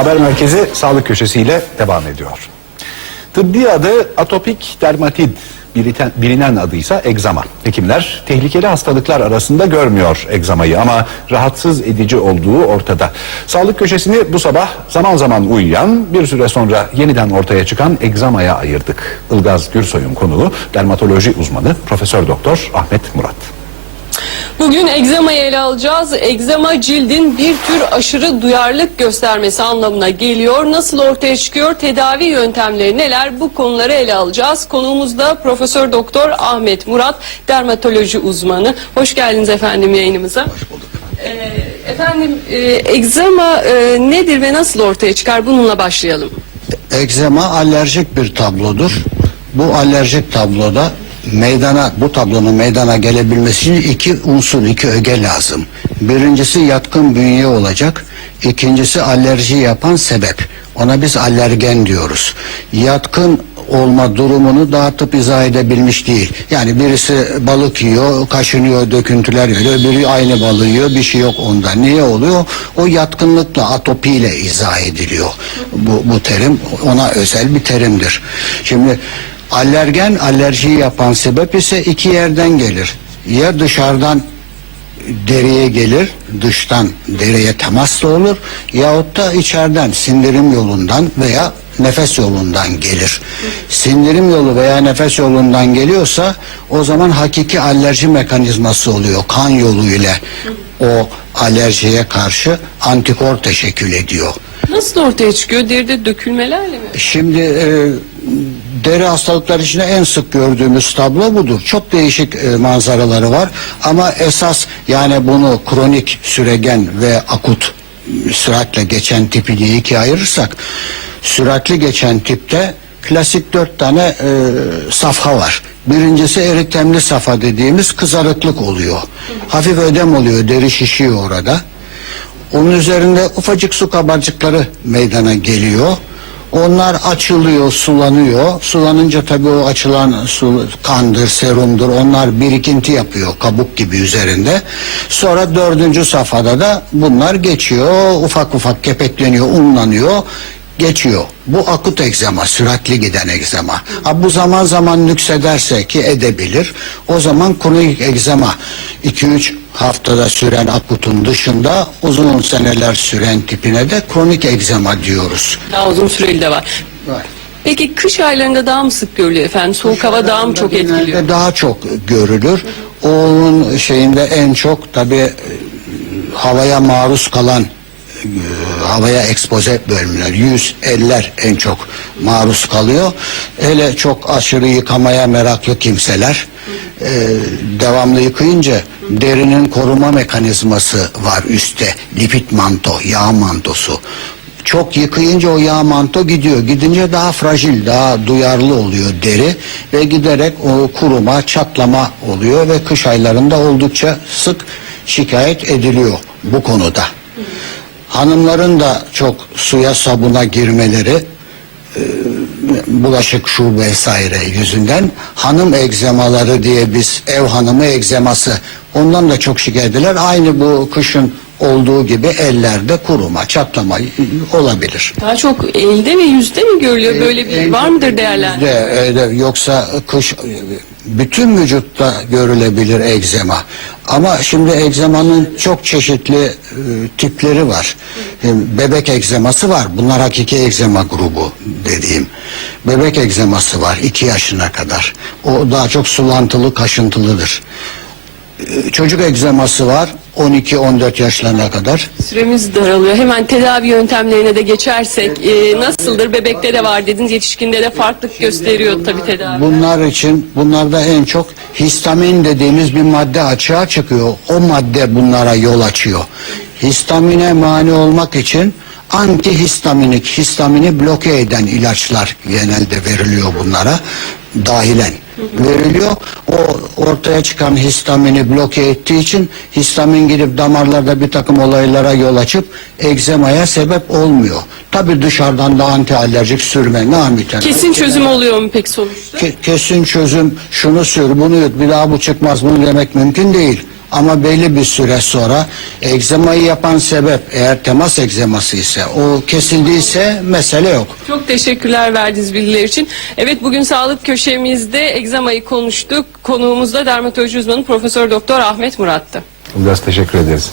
Haber merkezi sağlık köşesiyle devam ediyor. Tıbbi adı atopik dermatid, biliten- bilinen adıysa egzama. Hekimler tehlikeli hastalıklar arasında görmüyor egzamayı ama rahatsız edici olduğu ortada. Sağlık köşesini bu sabah zaman zaman uyuyan bir süre sonra yeniden ortaya çıkan egzamaya ayırdık. Ilgaz Gürsoy'un konuğu dermatoloji uzmanı Profesör Doktor Ahmet Murat. Bugün egzamayı ele alacağız. Egzama cildin bir tür aşırı duyarlılık göstermesi anlamına geliyor. Nasıl ortaya çıkıyor? Tedavi yöntemleri neler? Bu konuları ele alacağız. Konuğumuz da Profesör Doktor Ahmet Murat, dermatoloji uzmanı. Hoş geldiniz efendim yayınımıza. Hoş bulduk. efendim e, egzama e, nedir ve nasıl ortaya çıkar? Bununla başlayalım. Egzema alerjik bir tablodur. Bu alerjik tabloda meydana bu tablonun meydana gelebilmesi için iki unsur, iki öge lazım. Birincisi yatkın bünye olacak. İkincisi alerji yapan sebep. Ona biz alergen diyoruz. Yatkın olma durumunu dağıtıp izah edebilmiş değil. Yani birisi balık yiyor, kaşınıyor, döküntüler veriyor. Biri aynı balığı yiyor, bir şey yok onda. Niye oluyor? O yatkınlıkla, atopiyle izah ediliyor. Bu, bu terim ona özel bir terimdir. Şimdi alergen, alerjiyi yapan sebep ise iki yerden gelir. Ya dışarıdan deriye gelir, dıştan deriye temasla olur yahut da içeriden sindirim yolundan veya nefes yolundan gelir. Sindirim yolu veya nefes yolundan geliyorsa o zaman hakiki alerji mekanizması oluyor. Kan yolu ile o alerjiye karşı antikor teşekkül ediyor. Nasıl ortaya çıkıyor? Deride dökülmelerle mi? Şimdi e, deri hastalıkları içinde en sık gördüğümüz tablo budur. Çok değişik e, manzaraları var ama esas yani bunu kronik, süregen ve akut e, süratle geçen tipi diye ikiye ayırırsak süratli geçen tipte klasik dört tane e, safha var. Birincisi eritemli safa dediğimiz kızarıklık oluyor. Hafif ödem oluyor, deri şişiyor orada. Onun üzerinde ufacık su kabarcıkları meydana geliyor. Onlar açılıyor, sulanıyor. Sulanınca tabii o açılan su kandır, serumdur. Onlar birikinti yapıyor kabuk gibi üzerinde. Sonra dördüncü safhada da bunlar geçiyor. Ufak ufak kepekleniyor, unlanıyor geçiyor. Bu akut egzama, süratli giden egzama. Ha, bu zaman zaman nüksederse ki edebilir. O zaman kronik egzama 2-3 haftada süren akutun dışında uzun seneler süren tipine de kronik egzama diyoruz. Daha uzun süreli de var. Peki kış aylarında daha mı sık görülüyor efendim? Soğuk hava daha mı çok etkiliyor? Daha çok görülür. Onun şeyinde en çok tabi havaya maruz kalan e, havaya ekspoze bölümler, yüz, eller en çok maruz kalıyor. Hele çok aşırı yıkamaya meraklı kimseler e, devamlı yıkayınca derinin koruma mekanizması var üstte. Lipid manto, yağ mantosu. Çok yıkayınca o yağ manto gidiyor. Gidince daha fragil, daha duyarlı oluyor deri ve giderek o kuruma, çatlama oluyor ve kış aylarında oldukça sık şikayet ediliyor bu konuda. Hanımların da çok suya sabuna girmeleri e, bulaşık şu vesaire yüzünden hanım egzemaları diye biz ev hanımı egzeması ondan da çok şikayet ederler. Aynı bu kışın olduğu gibi ellerde kuruma, çatlama olabilir. Daha çok elde ve yüzde mi görülüyor? Böyle bir var mıdır değerlendirme? yüzde, e, yoksa kış bütün vücutta görülebilir egzema. Ama şimdi egzemanın çok çeşitli e, tipleri var. E, bebek egzeması var. Bunlar hakiki egzema grubu dediğim. Bebek egzeması var 2 yaşına kadar. O daha çok sulantılı, kaşıntılıdır. E, çocuk egzeması var 12-14 yaşlarına kadar. Süremiz daralıyor. Hemen tedavi yöntemlerine de geçersek e, nasıldır? Bebekte de var dediniz, yetişkinde de farklılık gösteriyor tabii tedavi. Bunlar için bunlarda en çok histamin dediğimiz bir madde açığa çıkıyor. O madde bunlara yol açıyor. Histamine mani olmak için antihistaminik, histamini bloke eden ilaçlar genelde veriliyor bunlara dahilen veriliyor. O ortaya çıkan histamini bloke ettiği için histamin gidip damarlarda bir takım olaylara yol açıp egzemaya sebep olmuyor. Tabi dışarıdan da anti alerjik sürme namiten. Kesin çözüm oluyor mu pek sonuçta? Ke- kesin çözüm şunu sür bunu yut bir daha bu çıkmaz bunu demek mümkün değil. Ama belli bir süre sonra egzamayı yapan sebep eğer temas egzaması ise o kesildiyse mesele yok. Çok teşekkürler verdiğiniz bilgiler için. Evet bugün sağlık köşemizde egzamayı konuştuk. Konuğumuz da dermatoloji uzmanı Profesör Doktor Ahmet Murat'tı. Biraz teşekkür ederiz.